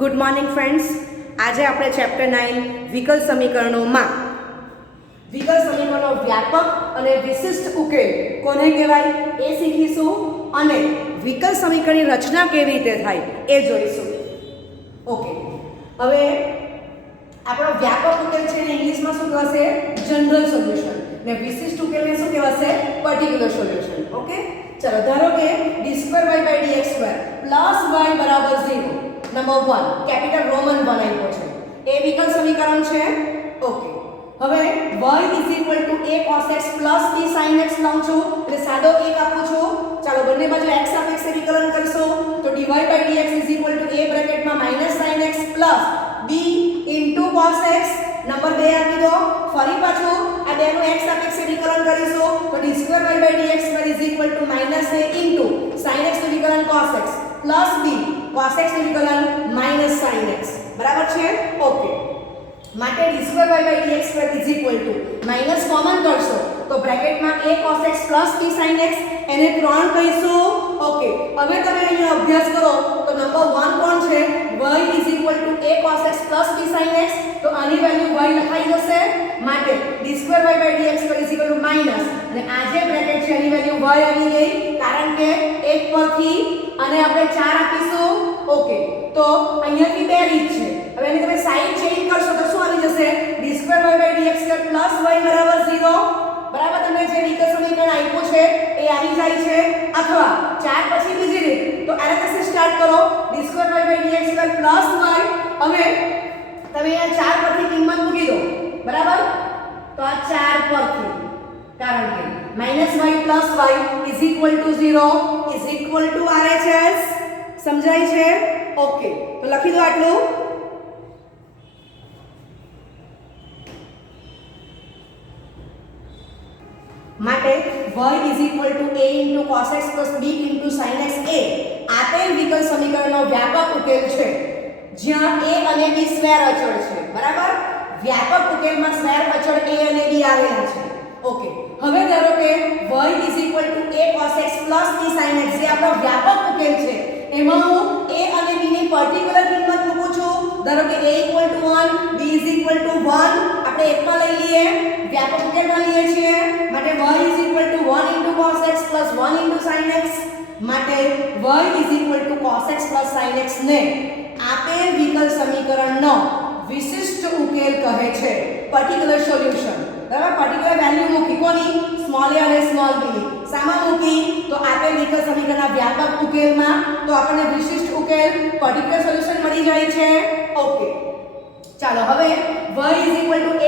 Good morning friends. આજે આપણે chapter 9 વિકલ સમીકરણોમાં વિકલ સમીકરણનો વ્યાપક અને વિશિષ્ટ ઉકેલ કોને કહેવાય એ શીખીશું અને વિકલ સમીકરણની રચના કેવી રીતે થાય એ જોઈશું. ઓકે, હવે આપણો વ્યાપક ઉકેલ છે ને ઇંગ્લિશમાં શું કહેવાશે? General solution. ને વિશિષ્ટ ઉકેલને શું કહેવાશે? Particular solution. ઓકે, ચલો ધારો કે d2y/dx2 + y બરાબર 0. નંબર 1 કેપિટલ રોમન 1 આપ્યો છે. એ વિકલ સમીકરણ છે. ઓકે, હવે y a cos x + b sin x લઉં છું એટલે સાદો 1 આપું છું. ચાલો બંને બાજુ x સાપેક્ષે વિકલન કરશું તો dy/dx a બ્રેકેટમાં -sin x + b cos x. Number 2 આપી દો. ફરી પાછું આ બેનું x સાપેક્ષે વિકલન કરીશું તો d2y/dx2 a sin x નું વિકલન cos x + b cos x નું વિકલન -sin x. બરાબર છે? ઓકે, માટે d2y/dx2 માઈનસ કોમન કરશો તો બ્રેકેટમાં a cos x + b sin x એને 3 કહીશું. ઓકે, હવે તમે અહીંયા અભ્યાસ કરો તો નંબર 1 કોણ છે? y a cos x + b sin x. તો આની વેલ્યુ y લખાઈ જશે. માટે d2y/dx2 માઈનસ અને આ જે બ્રેકેટ છે એની વેલ્યુ y આવી ગઈ કારણ કે 1 પરથી અને આપણે 4 આપીશું. ઓકે, તો અહીંયાથી બે રીત છે. હવે એને તમે સાઈન ચેન્જ કરશો તો શું આવી જશે? d2y/dx2 + y બરાબર 0. બરાબર, તમને જે વિકલ સમીકરણ આપ્યું છે એ આવી જાય છે. અથવા 4 પછી બીજી રીત તો આને કસે સ્ટાર્ટ કરો d2y/dx2 + y. હવે તમે આ 4 પરથી કિંમત મૂકી દો. બરાબર, તો આ 4 પરથી કારણ કે -y + y = 0 RHS. સમજાય છે? ઓકે, તો લખી દો આટલું. માટે y a cos x + b sin x એ આપેલ વિકલ સમીકરણનો વ્યાપક ઉકેલ છે જ્યાં a અને b સ્વૈર અચળ છે. બરાબર, વ્યાપક ઉકેલમાં સ્વૈર અચળ a અને b આવેલા છે. ઓકે, હવે ધારો કે y a cos x + b sin x જે આપણો વ્યાપક ઉકેલ છે એમાં હું a અને b ની પર્ટિક્યુલર કિંમત મૂકું છું. ધારો કે a = 1 b = 1 આપણે એકમાં લઈ લઈએ, વ્યાપક ઉકેલમાં લઈએ છીએ. માટે y = 1 cos x + 1 sin x. માટે y cos x + sin x ને આપેલ વિકલ સમીકરણનો વિશિષ્ટ ઉકેલ કહે છે. Particular solution. બરાબર, પર્ટિક્યુલર વેલ્યુ મૂકી કોની? સ્મોલ a અને સ્મોલ b ની. સામા મૂકી તો આપેલ વિકલ સમીકરણના વ્યાપક ઉકેલમાં તો આપણને વિશિષ્ટ ઉકેલ પર્ટિક્યુલર સોલ્યુશન મળી જાય છે. ઓકે, ચાલો હવે y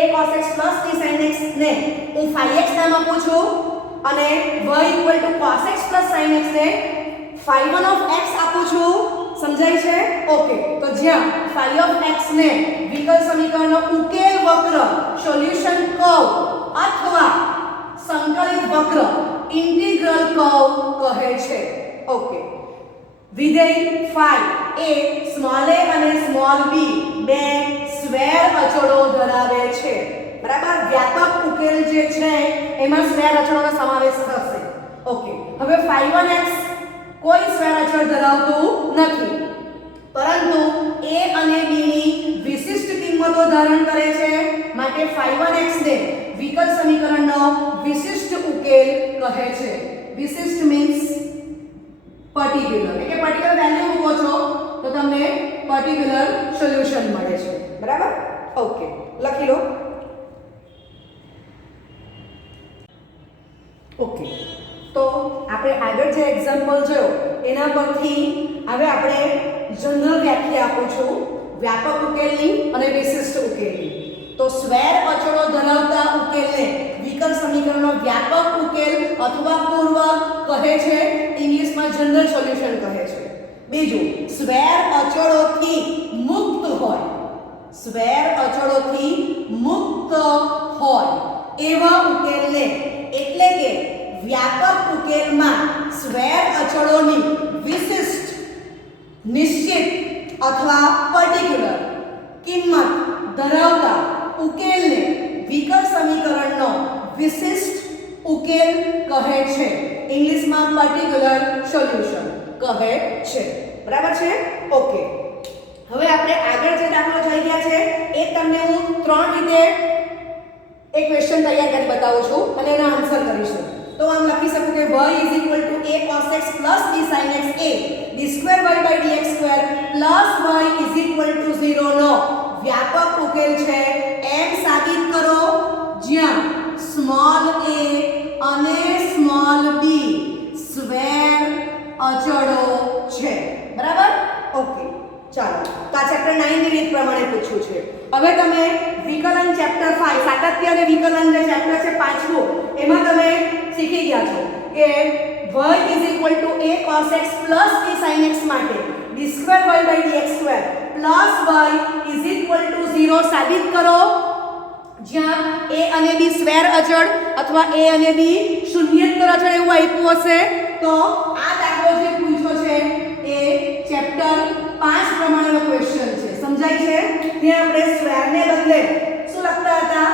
a cos x + b sin x ને હું phi x નામ આપું છું અને y cos x + sin x ને phi1 x આપું છું. સમજાય છે? ઓકે, તો જ્યાં phi x ને વિકલ સમીકરણનો ઉકેલ વક્ર સોલ્યુશન કર્વ અથવા સંકલિત વક્ર ઇન્ટિગ્રલ કર્વ કહે છે. ઓકે, વિધેય phi એ સ્મોલ a અને સ્મોલ b બે સ્વૈર અચળો ધરાવે છે. બરાબર, વ્યાપક ઉકેલ જે છે એમાં સ્વૈર અચળોનો સમાવેશ થશે. ઓકે, હવે phi1 x કોઈ સ્વૈર અચળ ધરાવતું નથી પરંતુ a અને b ની વિશિષ્ટ કિંમતો ધારણ કરે છે. માટે phi1 x ને વિકલ સમીકરણનો વિશિષ્ટ ઉકેલ કહે છે. વિશિષ્ટ મીન્સ પર્ટિક્યુલર. એટલે પર્ટિક્યુલર વેલ્યુ મૂકો છો તો તમને પર્ટિક્યુલર સોલ્યુશન મળે છે. બરાબર? ઓકે, લખી લો. ઓકે, તો આપણે આગળ જે એક્ઝામ્પલ જોયો એના પરથી હવે આપણે જનરલ વ્યાખ્યા આપું છું વ્યાપક ઉકેલની અને વિશિષ્ટ ઉકેલની. તો સ્વૈર અચળો ધરાવતા ઉકેલને વિકલ સમીકરણનો વ્યાપક ઉકેલ અથવા પૂર્વક કહે છે. ઇંગ્લિશમાં જનરલ સોલ્યુશન કહે છે. બીજું, સ્વૈર અચળોથી મુક્ત હોય, સ્વૈર અચળોથી મુક્ત હોય એવા ઉકેલને એટલે કે વ્યાપક ઉકેલમાં સ્વૈર અચળોની વિશિષ્ટ, નિશ્ચિત અથવા પર્ટિક્યુલર કિંમત ધરાવતા ઉકેલને વિકલ સમીકરણનો વિશિષ્ટ ઉકેલ કહે છે. ઇંગ્લિશમાં પર્ટિક્યુલર સોલ્યુશન કહે છે. બરાબર છે? ઓકે, હવે આપણે આગળ જે દાખલો જોઈ ગયા છે એ તમને હું 3 રીતે એક ક્વેશ્ચન તૈયાર કરી બતાવું છું અને એના આન્સર કરીશું. તો આમ લખી શકું કે y a cos x b sin x a d2y/dx2 y 0 નો વ્યાપક ઉકેલ છે એમ સાબિત કરો જ્યાં સ્મોલ a અને સ્મોલ b સ્વેર અચળો છે. બરાબર? ઓકે, ચાલો. તો આ ચેપ્ટર 9 ની રીત પ્રમાણે પૂછ્યું છે. હવે તમે વિકલન ચેપ્ટર 5 સાતત્ય અને વિકલન જે ચેપ્ટર છે પાંચમું એમાં તમે શીખી ગયા છો કે y a cos x b sin x માટે d2y/dx2 y 0 સાબિત કરો જ્યાં a અને b સ્વેર અચળ અથવા a અને b શૂન્યેતર અચળ એવું આપ્યું હશે. તો આ દાખલો જે પૂછ્યો છે એ ચેપ્ટર 5 પ્રમાણેનો ક્વેશ્ચન છે. સમજાય છે? ત્યાં આપણે સ્વેરને બદલે શું લખતા હતા?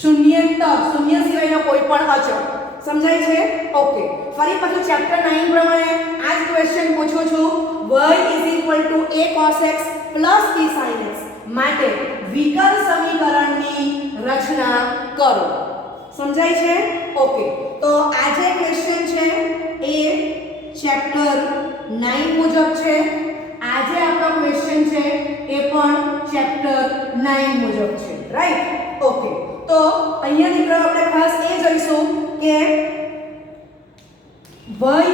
શૂન્યેતર, શૂન્ય સિવાયનો કોઈ પણ અચળ. સમજાય છે? ઓકે, ફરી પાછું ચેપ્ટર 9 પ્રમાણે આ જ ક્વેશ્ચન પૂછું છું. y a cos x b sin x માટે વિકલ સમીકરણની રચના કરો. સમજાય છે? ઓકે, તો આ જે ક્વેશ્ચન છે એ ચેપ્ટર 9 મુજબ છે. આ જે આપણો ક્વેશ્ચન છે એ પણ ચેપ્ટર 9 મુજબ છે. રાઈટ? ઓકે, તો અહીંયા મિત્રો આપણે ખાસ એ જોઈશું કે y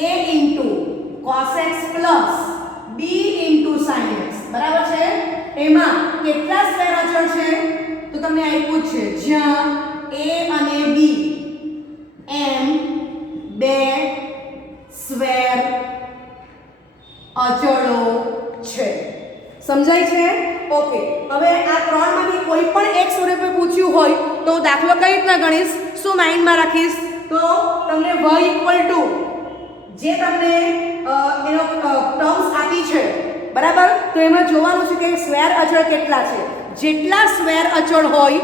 a cos x b sin x બરાબર છે. એમાં કેટલા સ્વેર અચળ છે? તો તમને આપ્યું છે જ્યાં a અને b એમ બે સ્વેર અચળો છે. સમજાય છે? ઓકે, હવે આ ત્રણમાંથી કોઈ પણ એક સ્વરૂપે પૂછ્યું હોય તો દાખલો કઈ રીતના ગણીશ? શું માઇન્ડમાં રાખીશ? તો તમને y જે તમને એનો ટર્મ્સ આપી છે બરાબર, તો એમાં જોવાનું છે કે સ્વેર અચળ કેટલા છે. જેટલા સ્વેર અચળ હોય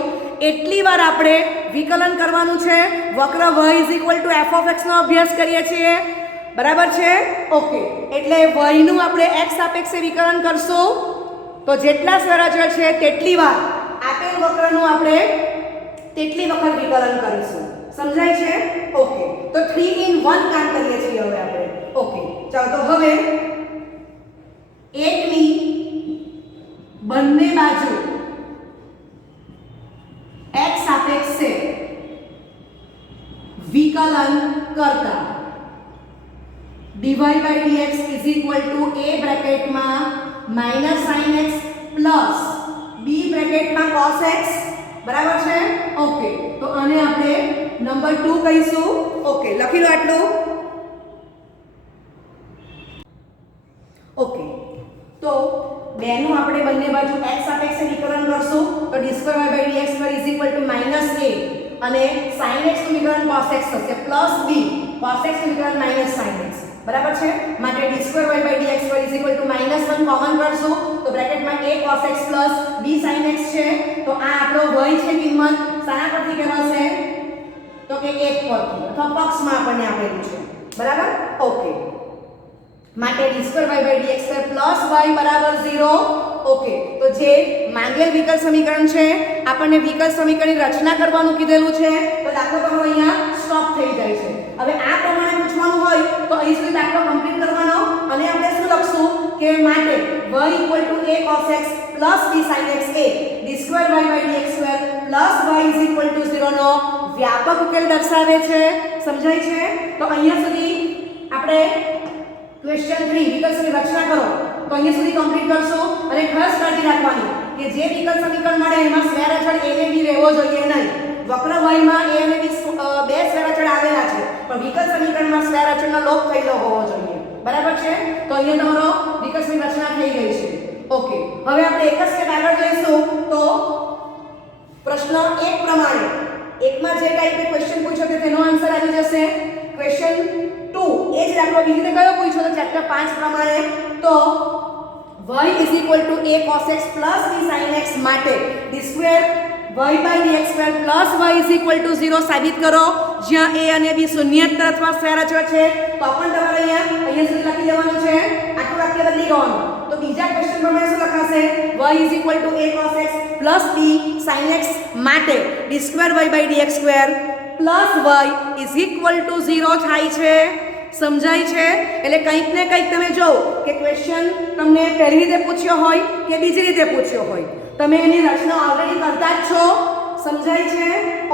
એટલી વાર આપણે વિકલન કરવાનું છે. વક્ર y f of x નો અભ્યાસ કરીએ છીએ. બરાબર છે? ઓકે, એટલે y નું આપણે x સાપેક્ષે વિકલન કરશું તો જેટલા સ્વેર અચળ છે તેટલી વાર આપેલ વક્રનું આપણે તેટલી વખત વિકલન કરીશું. સમજાય છે? ઓકે, તો 3 in 1 કામ કરીએ છીએ હવે આપણે. ઓકે, ચાલો તો હવે એકની બંને બાજુ x સાપેક્ષે વિકલન કરતા dy/dx a બ્રેકેટમાં -sin x b બ્રેકેટમાં cos x. બરાબર છે? ઓકે, તો આને આપણે નંબર 2 કહીશું. ઓકે, લખી લો આટલું. ઓકે, તો બેનું આપણે બંને બાજુ x સાપેક્ષે વિકલન કરશું તો d2y/dx2 a અને sin x નું વિકલન cos x થશે b cos x નું વિકલન -sin x. બરાબર છે? માટે d2y/dx2 1 કોમન કરશું તો બ્રેકેટમાં a cos x b sin x છે. તો આ આપણો y છે કિંમત શાના પરથી કહેવાશે? તો કે 1 પરથી અથવા પક્ષમાં આપણને આપેલું છે. બરાબર? ઓકે, માટે d2y/dx2 y 0. ઓકે, તો જે માંગેલ વિકલ સમીકરણ છે આપણને વિકલ સમીકરણની રચના કરવાનું કીધેલું છે. તો દાખલો તમારો અહીંયા સ્ટોપ થઈ જાય છે. હવે આ પ્રમાણે પૂછવાનું હોય તો અહીં સુધી દાખલો કમ્પ્લીટ કરવાનો અને આપણે શું લખશું કે માટે y a cos x b sin x a d2y/dx2 y 0 નો વ્યાપક ઉકેલ દર્શાવે છે. સમજાય છે? તો અહીંયા સુધી આપણે ક્વેશ્ચન 3 વિકલ સમીકરણની રચના કરો તો અહીંયા સુધી કમ્પ્લીટ કરશો. અને ખાસ કાળજી રાખવાની કે જે વિકલ સમીકરણ મળે એમાં સ્વેર અચળ a ને b રહેવો જોઈએ નહીં. વક્ર y માં a અને b બે સ્વેર અચળ આવેલા છે પણ વિકલ સમીકરણમાં સ્વેર અચળનો લોપ થયેલો હોવો જોઈએ. બરાબર છે? તો અહીંયા તમારો વિકલ સમીકરણ રચના થઈ ગઈ છે. ઓકે, હવે આપણે એક જ સ્ટેપ આગળ જઈશું. તો પ્રશ્ન 1 પ્રમાણે એકમાં જે ટાઈપે ક્વેશ્ચન પૂછ્યો કે તેનો આન્સર આવી જશે. ક્વેશ્ચન 2 એ જ દાખલો બીજી રીતે કયો પૂછ્યો તો ચેપ્ટર 5 પ્રમાણે તો y a cos x b sin x માટે d2 y/dx² પ્લસ y 0 સાબિત કરો જ્યાં a અને b શૂન્યાંતર અથવા સ્ક્વેર અચળ છે. તો પણ તમારે અહીંયા સુધી લખી દેવાનું છે. આખું વાક્ય બદલી ગયું. તો બીજા ક્વેશ્ચન પ્રમાણે શું લખાશે? y a cos x plus b sin x માટે d2y/dx² પ્લસ y 0 થાય છે. સમજાય છે? એટલે કંઈક ને કંઈક તમે જો કે ક્વેશ્ચન તમને પહેલી રીતે પૂછ્યો હોય કે બીજી રીતે પૂછ્યો હોય, તમે એની રચના ઓલરેડી કરતા જ છો. સમજાય છે?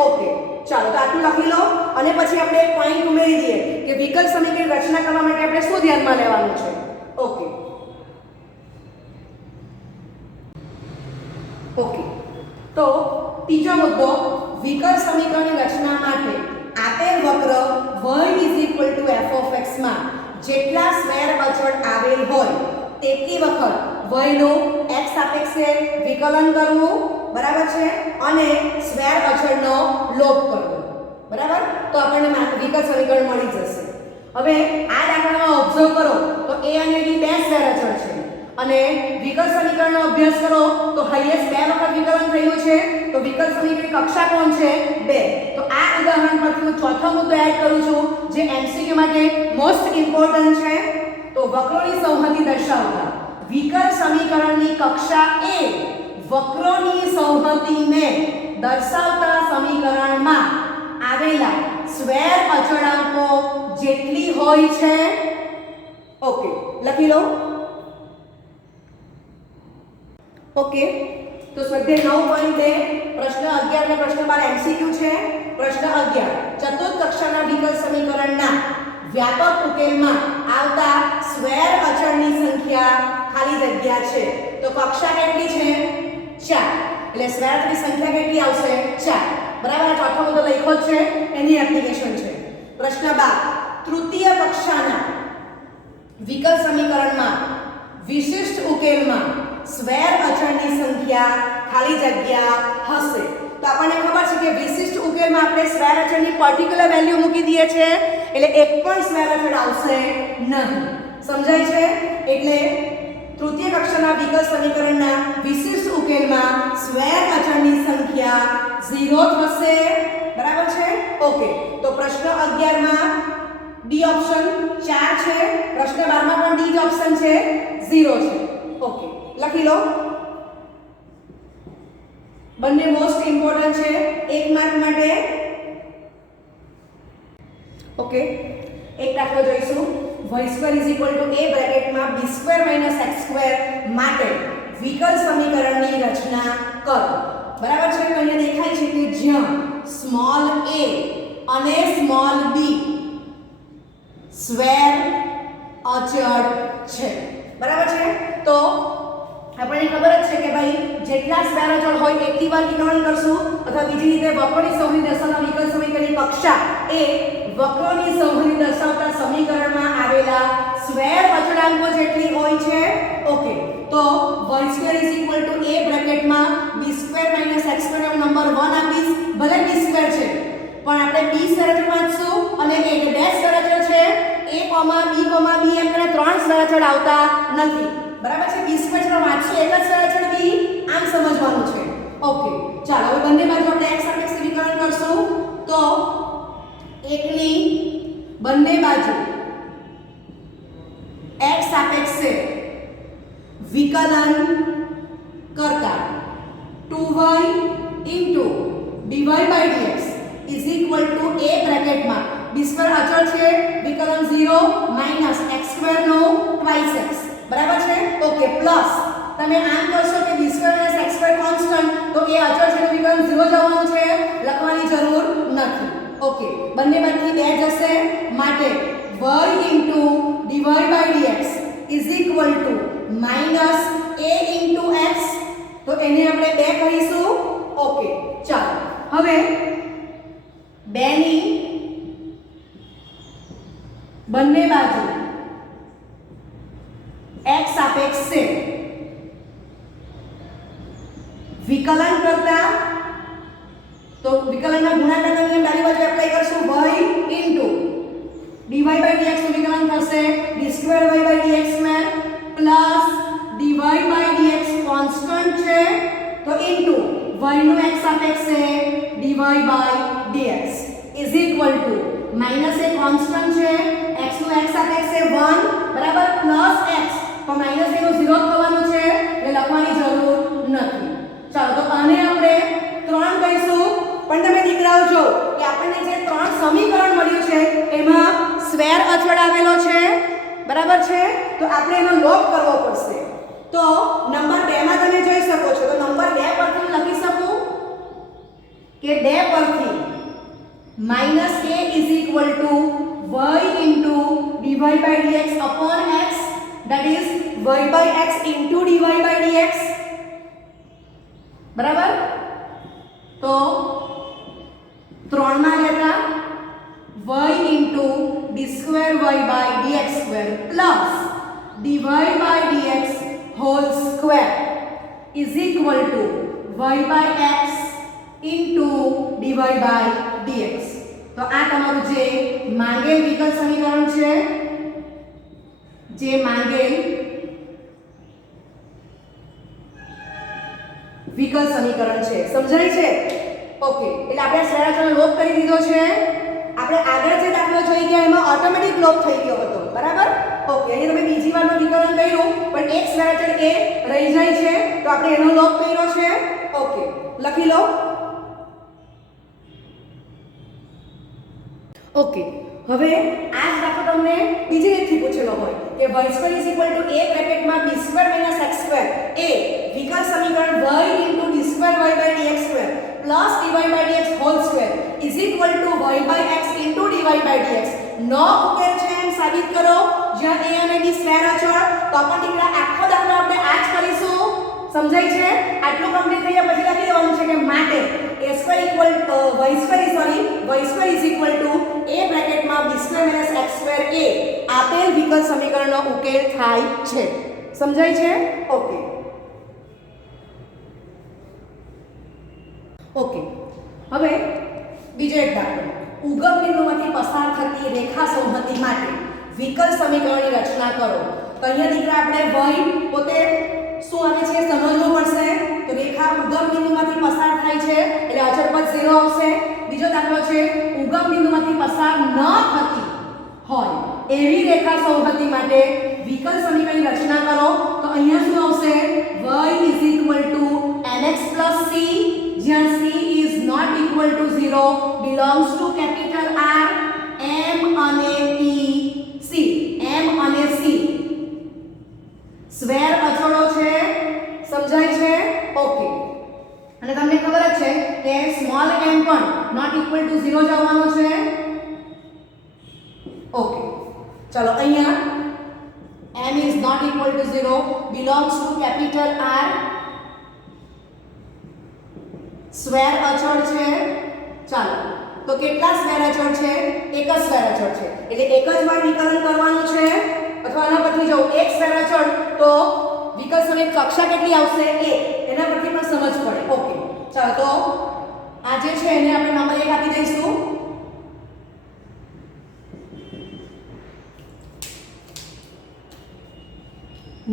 ઓકે, ચાલો તો આટલું લખી લો અને પછી આપણે એક પોઈન્ટ ઉમેરી દઈએ કે વિકલ્પ સમીકરણ રચના કરવા માટે આપણે શું ધ્યાનમાં લેવાનું છે. ઓકે ઓકે, તો ત્રીજો મુદ્દો, વિકલ્પ સમીકરણની રચના માટે આપેલ વક્ર y f(x) માં જેટલા સ્ક્વેર અચળ આવેલ હોય તેટલી વખત y નું x સાપેક્ષે વિકલન કરવું, બરાબર છે, અને સ્ક્વેર અચળનો લોપ કરવો. બરાબર? તો આપણને વિકલ્પ સમીકરણ મળી જશે. હવે આ દાખલામાં ઓબ્ઝર્વ કરો તો a અને b બે સ્ક્વેર અચળ છે અને વિકલ્પ સમીકરણનો અભ્યાસ કરો તો હાઈએસ્ટ બે વખત વિકલન થયું છે. તો વિકલ્પ સમીકરણની કક્ષા કોણ છે? 2. તો આ ઉદાહરણ પરથી હું ચોથો મુદ્દો એડ કરું છું જે MCQ માટે મોસ્ટ ઇમ્પોર્ટન્ટ છે. તો વક્રોની સંહતિ દર્શાવતા વિકલ્પ સમીકરણની કક્ષા એ વક્રોની સંહતિને દર્શાવતા સમીકરણમાં આવેલા સ્ક્વેર અચળાંકો જેટલી હોય છે. ઓકે, લખી લો. ઓકે, તો સ્વાધ્યાય 9.2 પ્રશ્ન 11 અને પ્રશ્ન 12 MCQ છે. પ્રશ્ન 11, ચતુર્થ કક્ષાના વિકલ્પ સમીકરણના વ્યાપક ઉકેલમાં આવતા સ્ક્વેર અચળની સંખ્યા ખાલી જગ્યા છે. તો કક્ષા કેટલી છે? 4. એટલે સ્ક્વેર અચળની સંખ્યા કેટલી આવશે? 4. બરાબર? આ ચોથો મુદ્દો લખ્યો જ છે, એની એપ્લિકેશન છે. પ્રશ્ન 12, તૃતીય કક્ષાના વિકલ્પ સમીકરણમાં વિશિષ્ટ ઉકેલમાં સ્ક્વેર અચળની સંખ્યા ખાલી જગ્યા હશે. તો આપણને ખબર છે કે વિશિષ્ટ ઉકેલમાં આપણે સ્ક્વેર અચળની પર્ટિક્યુલર વેલ્યુ મૂકી દઈએ છીએ એટલે એક પણ સ્ક્વેર અચળ આવશે નહીં. સમજાય છે? એટલે તૃતીય કક્ષાના વિકલ્પ સમીકરણના વિશિષ્ટ ઉકેલમાં સ્ક્વેર અચળની સંખ્યા 0 થશે. બરાબર છે? ઓકે, તો પ્રશ્ન 11 માં ડી ઓપ્શન 4 છે, પ્રશ્ન 12 માં પણ ડી જ ઓપ્શન છે, 0 છે. ઓકે, લખી લો. બંને મોસ્ટ ઇમ્પોર્ટન્ટ છે, 1 માર્ક માટે. ઓકે, એક દાખલો જોઈશું. y² a બ્રેકેટમાં b² - x² માટે વિકલ્પ સમીકરણની રચના કરો. બરાબર છે? તો અહીંયા દેખાય છે કે જ્યાં સ્મોલ a અને સ્મોલ b સ્ક્વેર અચળ છે. બરાબર છે? તો આપણને ખબર જ છે કે ભાઈ જેટલા સ્ક્વેર અચળ હોય એટલી વાર વિકલન કરશું, અથવા બીજી રીતે વક્રોની સંહતિ દર્શાવતા વિકલ્પ સમીકરણની કક્ષા એ વક્રોની સંહતિ દર્શાવતા સમીકરણમાં આવેલા સ્ક્વેર અચળાંકો જેટલી હોય છે. ઓકે, તો y² a બ્રેકેટમાં b² - x² no number 1 આપીશ. ભલે b² છે પણ આપણે b² અચળ વાંચશું અને a બે સ્ક્વેર અચળ છે, a, b, b એમ કરીને 3 સ્ક્વેર અચળ આવતા નથી. બરાબર છે? b² જો વાંચશું એક જ સ્ક્વેર અચળ b, આમ સમજવાનું છે. ઓકે, ચાલો હવે બંને બાજુ આપણે x સાપેક્ષે વિકલન કરશું. તો એકની બંને બાજુ x સાપેક્ષે વિકલન કરતા 2y dy/dx a બ્રેકેટમાં b² અચળ છે, વિકલન 0 - x² નો twice x. બરાબર છે? ઓકે, પ્લસ તમે આમ કરશો કે b² - x² કોન્સ્ટન્ટ, તો એ અચળ છે, વિકલન 0 જવાનું છે, લખવાની જરૂર નથી. ઓકે, બંને બાજુથી 2 જશે માટે y dy/dx -a x, તો એને આપણે 2 કહીશું. ઓકે, ચાલો હવે 2 ની બંને બાજુ x સાપેક્ષે વિકલન કરતા, તો વિકલનના ગુણાકારના નિયમ ડાબી બાજુ એપ્લાય કરશું. y dy/dx નું વિકલન થશે d2y/dx² પ્લસ dy/dx કોન્સ્ટન્ટ છે તો ઇન્ટુ y નું x સાપેક્ષે dy by dx is equal to minus A constant છે x નું x સાપેક્ષે 1 બરાબર પ્લસ x તો માઈનસ એ નું 0 થવાનું છે એટલે લખવાની જરૂર નથી. ચાલો તો આને આપણે 3 કહીશું. પણ તમે દીકરાઓ જો કે આપણને જે 3 સમીકરણ મળ્યું છે એમાં સ્ક્વેર અચળ આવેલો છે બરાબર છે તો આપણે એનો લોપ કરવો પડશે. તો નંબર 2 માં તમે જોઈ શકો છો તો નંબર 2 પરથી લખી શકું કે 2 પરથી minus a is equal to y into dy by dx upon x, that is y by x into dy by dx. બરાબર તો 3 માં લેતા y into d square y by dx square plus dy by dx whole square is equal to y by x into dy by dx. તો આ તમારું જે માંગેલ વિકલ સમીકરણ છે જે માંગેલ વિકલ સમીકરણ છે. સમજાય છે? ઓકે એટલે આપણે સ્વૈરાચળનો લોપ કરી દીધો છે. આપણે આગળ જે દાખલો જોઈ ગયા એમાં ઓટોમેટિક લોપ થઈ ગયો હતો બરાબર. ઓકે અહીં તમે બીજી વારનું વિકલન કર્યું પણ એક સ્વૈરાચળ એ રહી જાય છે તો આપણે એનો લોપ કર્યો છે. ઓકે લખી લો. ઓકે હવે આ જ દાખલો તમને બીજી રીતથી પૂછેલો હોય કે y² = a બ્રેકેટમાં b² - x² એ વિકલ સમીકરણ y * d² y by dx² plus dy by dx whole square is equal to y by x into dy by dx નો ઉકેલ છે એમ સાબિત કરો જ્યાં a અને b સ્ક્વેર અચળ. તો પણ દીકરા આખો દાખલો આપણે આ જ કરીશું. સમજાય છે? આટલું કમ્પ્લીટ થઈ ગયા પછી લખી દેવાનું છે કે માટે y² is equal to a બ્રેકેટમાં b² - x² a આપેલ વિકલ સમીકરણનો ઉકેલ થાય છે. સમજાય છે? ઓકે ઓકે હવે બીજો એક દાખલો. ઉગમ બિંદુમાંથી પસાર થતી રેખા સંહતિ માટે વિકલ સમીકરણની રચના કરો. તો અહીંયા દીકરા આપણે y પોતે શું આવે છે સમજવું પડશે. તો રેખા ઉગમ બિંદુમાંથી પસાર થાય છે એટલે અચળ પદ 0 આવશે. બીજો દાખલો છે ઉગમ બિંદુમાંથી પસાર ન થતી હોય એવી રેખા સંહતિ માટે વિકલ સમીકરણની રચના કરો. તો અહીંયા શું આવશે y = mx + c જ્યાં c is not equal to 0 belongs to capital R. m અને e c m અને c સ્ક્વેર અચળો છે. સમજાય છે? ઓકે અને તમને ખબર જ છે કે સ્મોલ m પણ not equal to 0 જ આવવાનો છે. ઓકે ચલો અહીંયા m is not equal to 0 belongs to capital R. Square અચળ છે. ચાલો તો કેટલા સ્ક્વેર અચળ છે? એક જ સ્ક્વેર અચળ છે એટલે એક જ વાર વિકલન કરવાનું છે. અથવા આના પરથી જો એક સ્ક્વેર અચળ તો વિકલ સમીકરણ કક્ષા કેટલી આવશે? 1. એના પરથી પણ સમજ પડે. ઓકે ચાલો તો આ જે છે એને આપણે નંબર 1 આપી દઈશું.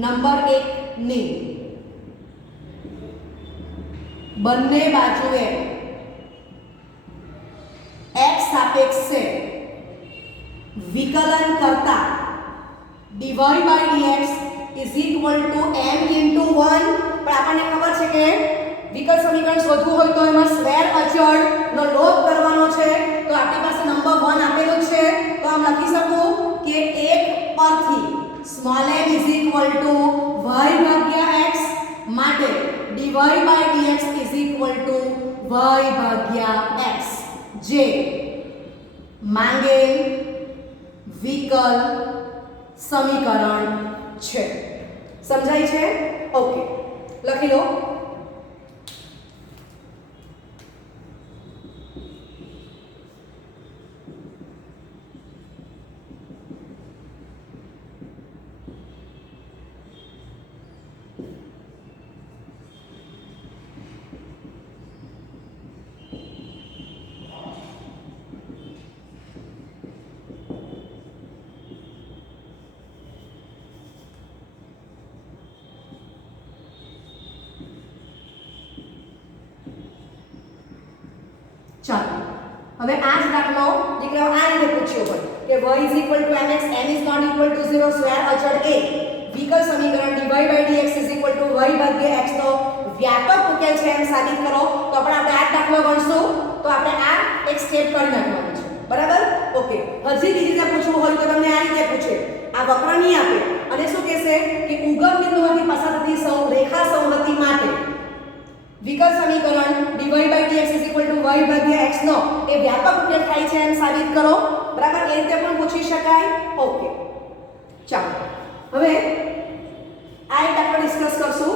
નંબર 1 ની બંને બાજુએ x સાપેક્ષે વિકલન કરતા dy by dx is equal to m into 1. પણ આપણને ખબર છે કે વિકલ સમીકરણ શોધવું હોય તો એમાં સ્ક્વેર અચળનો લોપ કરવાનો છે. તો આપણી પાસે નંબર 1 આપેલો છે તો આમ લખી શકું કે 1 પરથી small m is equal to y ભાગ્યા x માટે dy by dx is equal to y ભાગ્યા x જે માંગેલ વિકલ સમીકરણ છે. સમજાય છે? ઓકે લખી લો. ચાલો હવે આ જ દાખલો દીકરાઓ આ રીતે પૂછ્યો હોય કે y mx n is not equal to 0 square અચળ a વિકલ સમીકરણ dy dx y x નો વ્યાપક ઉકેલ છે એમ સાબિત કરો. તો આપણે આ દાખલો ગણશું તો આપણે આ એક સ્ટેપ કરી નાખવાનું છે. બરાબર? ઓકે. હજી બીજી રીતે પૂછવું હોય તો તમને આ રીતે પૂછે. આ વક્ર નહીં આપે અને શું કહેશે કે ઉગમ બિંદુમાંથી પસાર થતી રેખા સંહતિ માટે વિકલ સમીકરણ dy dx y x નો એ વ્યાપક ઉકેલ થાય છે એમ સાબિત કરો. બરાબર? એ રીતે પણ પૂછી શકાય. ઓકે. ચાલો હવે આ એક દાખલો ડિસ્કસ કરશું.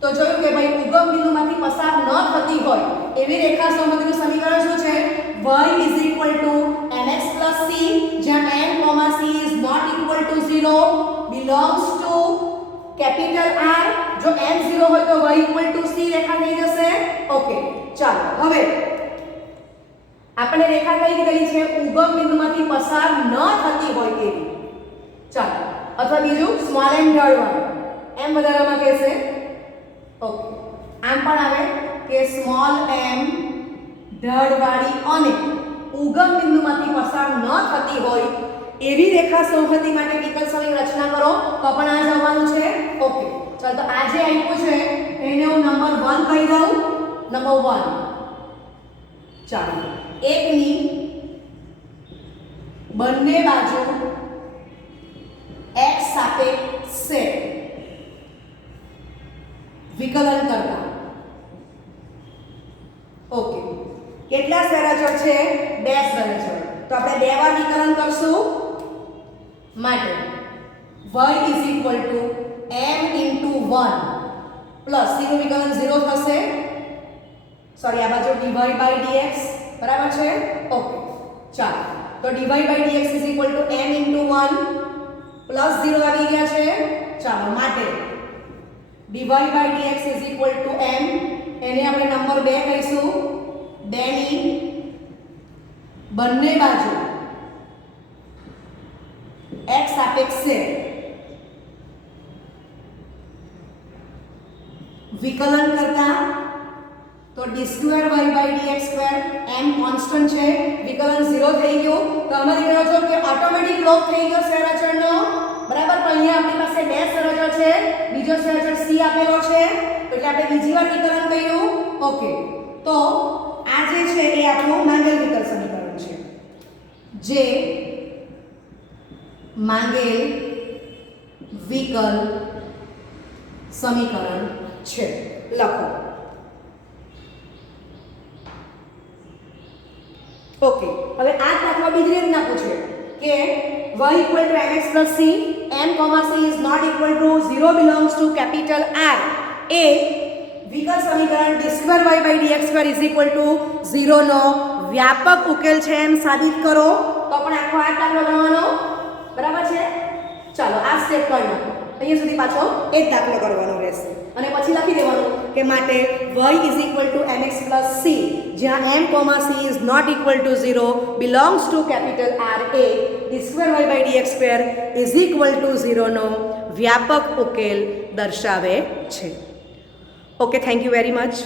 તો જોયું કે ભાઈ ઉગમ બિંદુમાંથી પસાર ન થતી હોય એવી રેખા સંબંધનું સમીકરણ શું છે? y mx c જ્યાં n, c is not equal to 0 belongs to capital R. જો n 0 હોય તો y equal to c રેખા થઈ જશે. ઓકે. ચાલો હવે આપણે રેખા કઈ લીધેલી છે? ઉગમ બિંદુમાંથી પસાર ન થતી હોય તેવી. ચાલો અથવા બીજું સ્મોલ m ઢળવાળી m વધારામાં કહેશે. ઓકે. આમ પણ આવે કે સ્મોલ m ઢળવાળી અને ઉગમ બિંદુમાંથી પસાર ન થતી હોય એવી રેખા સંહતિ માટે વિકલ સમીકરણ રચના કરો. તો પણ આ જવાનું છે. ઓકે. ચાલો તો આ જે આપ્યું છે એને હું નંબર 1 કહી દઉં. નંબર 1. ચાલો એકની બંને બાજુ x સાપેક્ષે વિકલન કરતા. ઓકે. કેટલા સ્વૈરાચળ છે? 2 સ્વૈરાચળ. તો આપણે 2 વાર વિકલન કરશું માટે y m * 1 પ્લસ c નું વિકલન 0 થશે. સોરી આ બાજુ dy dx બરાબર છે. ઓકે. ચાલો તો dy dx m * 1 પ્લસ 0 આવી ગયા છે. ચાલો માટે dy dx m એને આપણે નંબર 2 કહીશું. 2 ની બંને બાજુ x સાપેક્ષે વિકલન કરતા. તો d2 y dx2 m constant છે. વિકલન 0 થઈ ગયું. તો આમાં દેખાડો છો કે ઓટોમેટિક લોપ થઈ ગયો સ્વૈરાચળનો. બરાબર? તો અહીંયા આપણી પાસે 2 સ્વૈરાચળ છે. બીજો સ્વૈરાચળ c આપેલો છે એટલે આપણે બીજી વાર વિકલન કર્યું. ઓકે. તો આ જે છે એ આપણું માંગેલ વિકલ સમીકરણ છે. જે માંગેલ વિકલ સમીકરણ છે. લખો. ઓકે. હવે આ દાખલો બીજી રીતના પૂછે કે y mx c m, c is not equal to 0 belongs to capital R. એ વિકલ સમીકરણ d2y dx2 0 નો વ્યાપક ઉકેલ છે એમ સાબિત કરો. તો પણ આખો આ દાખલો ગણવાનો. બરાબર છે? ચાલો આ સ્ટેપ કરી નાખો. અહીંયા સુધી પાછો એક દાખલો કરવાનો રહેશે અને પછી લખી દેવાનું કે માટે y mx c જ્યાં m, c is not equal to 0 belongs to capital R. a d2y dx2 0 નો વ્યાપક ઉકેલ દર્શાવે છે. Okay, thank you very much.